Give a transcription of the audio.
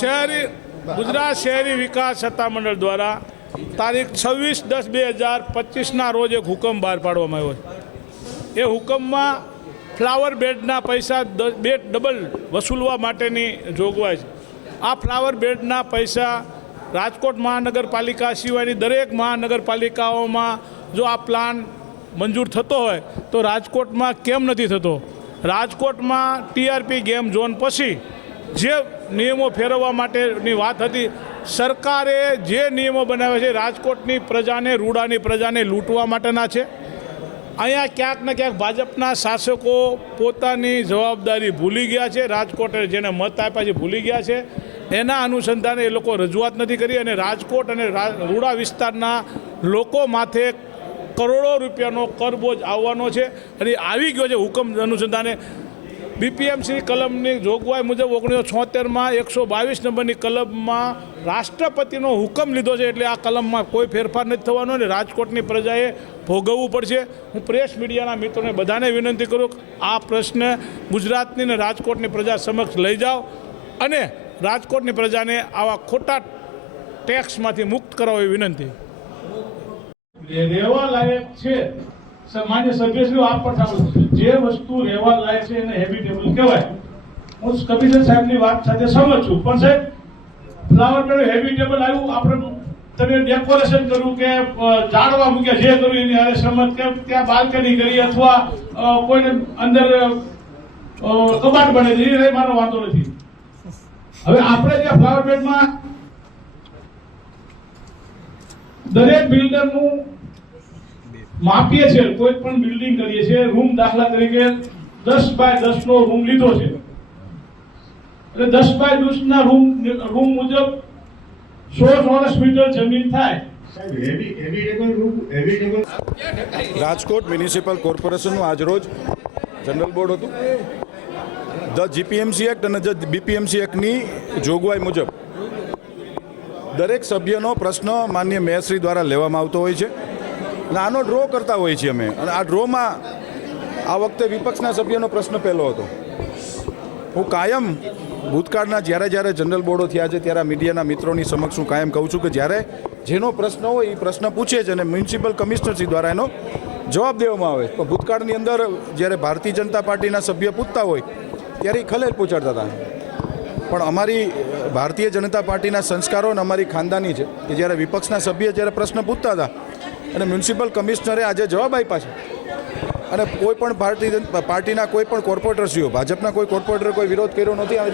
ગુજરાત શહેરી વિકાસ સત્તામંડળ દ્વારા તારીખ 26/10/2025 રોજ એક હુકમ બહાર પાડવામાં આવ્યો છે। એ હુકમમાં ફ્લાવર બેડના પૈસા ડબલ વસૂલવા માટેની જોગવાઈ છે। આ ફ્લાવર બેડના પૈસા રાજકોટ મહાનગરપાલિકા સિવાયની દરેક મહાનગરપાલિકાઓમાં જો આ પ્લાન મંજૂર થતો હોય તો રાજકોટમાં કેમ નથી થતો? રાજકોટમાં ટીઆરપી ગેમ ઝોન પછી જે નિયમો ફેરવવા માટેની વાત હતી, સરકારે જે નિયમો બનાવ્યા છે રાજકોટની પ્રજાને, રૂડાની પ્રજાને લૂંટવા માટેના છે। અહીંયા ક્યાંક ને ક્યાંક ભાજપના શાસકો પોતાની જવાબદારી ભૂલી ગયા છે, રાજકોટે જેને મત આપ્યા છે ભૂલી ગયા છે। એના અનુસંધાને એ લોકો રજૂઆત નથી કરી અને રાજકોટ અને રૂડા વિસ્તારના લોકો માથે કરોડો રૂપિયાનો કરબોજ આવવાનો છે અને આવી ગયો છે। હુકમ અનુસંધાને બીપીએમસી કલમની જોગવાઈ મુજબ 1976માં 122 નંબરની કલમમાં રાષ્ટ્રપતિનો હુકમ લીધો છે, એટલે આ કલમમાં કોઈ ફેરફાર નથી થવાનો અને રાજકોટની પ્રજાએ ભોગવવું પડશે। હું પ્રેસ મીડિયાના મિત્રોને બધાને વિનંતી કરું આ પ્રશ્ન ગુજરાતની અને રાજકોટની પ્રજા સમક્ષ લઈ જાઓ અને રાજકોટની પ્રજાને આવા ખોટા ટેક્સમાંથી મુક્ત કરાવો એવી વિનંતી। રહેવા લાયક છે માન્ય સભ્યશ્રીઓ આપ પણ સાંભળો, જે વસ્તુ રહેવા લાયક છે એને હેબિટેબલ કહેવાય। હું કમિશનર સાહેબની વાત સાથે સહમત છું, પણ સાહેબ ફ્લાવર બેડ હેબિટેબલ આવ્યું, આપણે તમે ડેકોરેશન કર્યું કે ઝાડવા મૂક્યા, જે કર્યું એની હારે સહમત કે ત્યાં બાલ્કની કરી અથવા કોઈને અંદર કબાટ બને છે એ મારો વાંધો નથી। હવે આપણે જે ફ્લાવર બેડમાં દરેક બિલ્ડરનું માપીએ છે, કોઈ પણ બિલ્ડિંગ કરીએ છીએ, રૂમ દાખલા તરીકે 10 બાય 10 નો રૂમ લીધો છે એટલે 10 બાય 10 ના રૂમ મુજબ 100 ચોરસ મીટર જમીન થાય। રાજકોટ મ્યુનિસિપલ કોર્પોરેશનનું આજરોજ જનરલ બોર્ડ હતું। ધ જીપીએમસી એક્ટ અને ધ બીપીએમસી એક્ટની જોગવાઈ મુજબ દરેક સભ્યનો પ્રશ્ન માન્ય મેયરશ્રી દ્વારા લેવામાં આવતો હોય છે અને આનો ડ્રો કરતા હોઈએ છીએ અમે, અને આ ડ્રોમાં આ વખતે વિપક્ષના સભ્યનો પ્રશ્ન પહેલો હતો। હું કાયમ ભૂતકાળના જ્યારે જનરલ બોર્ડો થયા છે ત્યારે મીડિયાના મિત્રોની સમક્ષ હું કાયમ કહું છું કે જ્યારે જેનો પ્રશ્ન હોય એ પ્રશ્ન પૂછે છે અને મ્યુનિસિપલ કમિશનરશ્રી દ્વારા એનો જવાબ દેવામાં આવે। પણ ભૂતકાળની અંદર જ્યારે ભારતીય જનતા પાર્ટીના સભ્ય પૂછતા હોય ત્યારે ખલેલ પહોંચાડતા હતા, પણ અમારી ભારતીય જનતા પાર્ટીના સંસ્કારો અને અમારી ખાનદાની છે કે જ્યારે વિપક્ષના સભ્ય જ્યારે પ્રશ્ન પૂછતા હતા અને મ્યુનિસિપલ કમિશનરે આજે જવાબ આપ્યા છે અને કોઈ પણ પાર્ટીના કોઈ પણ કોર્પોરેટરશ્રીઓ, ભાજપના કોઈ કોર્પોરેટરે કોઈ વિરોધ કર્યો નથી।